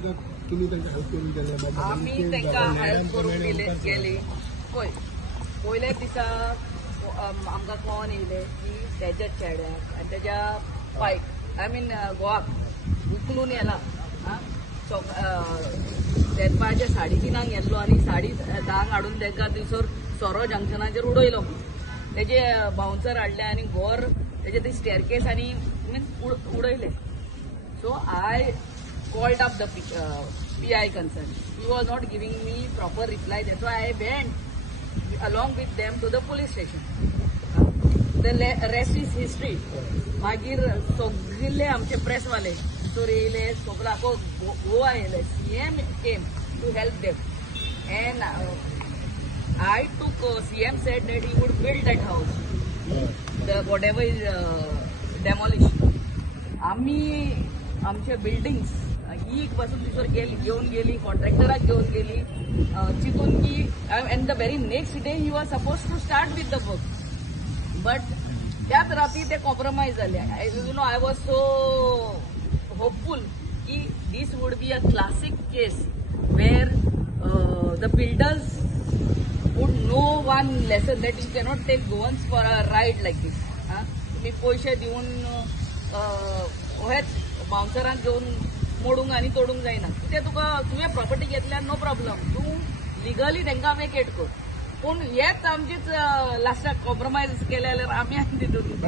कित्याक तुमी तांकां हेल्प करून गेले आमी तांकां हेल्प करून गेली पळय पयल्या दिसा आमकां कळोन येयलें की तेज्या चेड्याक आनी तेज्या बायक आय मीन घोवाक उखलून येला तेदपाच्या साडी तिनांक गेल्लो आनी साडी धांक हाडून तांकां थंयसर सोरो जंक्शनाचेर उडयलो तेजे बाउन्सर हाडले आनी घर तेजे ते स्टेअरकेस आनी मीन उडयले so I called up the PI concerned. He was not giving me proper reply. That's why I went along with them to the police station. The rest is history. मागीर सगळे आमचे प्रेसवाले भितर येयले सगळो आखो गोवा येयले CM came to help them and I took CM said that he would build that house the whatever is demolished. आम्ही आमचे बिल्डिंग्स एक पासून थंयसर घेवन गेली कॉन्ट्रॅक्टराक घेवन गेली चिंतून की and the very next day he was suppose to start with the work but त्याच राती ते कॉम्प्रोमाइज जाले you know I was so hopeful की this would be a classic case where the builders would know one lesson that you cannot take Goans for a ride like this तुम्ही पैसे दिवन हेच बाउन्सरांक घेवन मोडूंक आनी तोडूंक जायना ते तुका तुवें प्रॉपर्टी घेतल्यार नो प्रॉब्लम तूं लिगली तांकां वेकेट कर पूण हेच आमचीच लास्टाक कॉम्प्रोमाइज केले जाल्यार आमी आनी तितून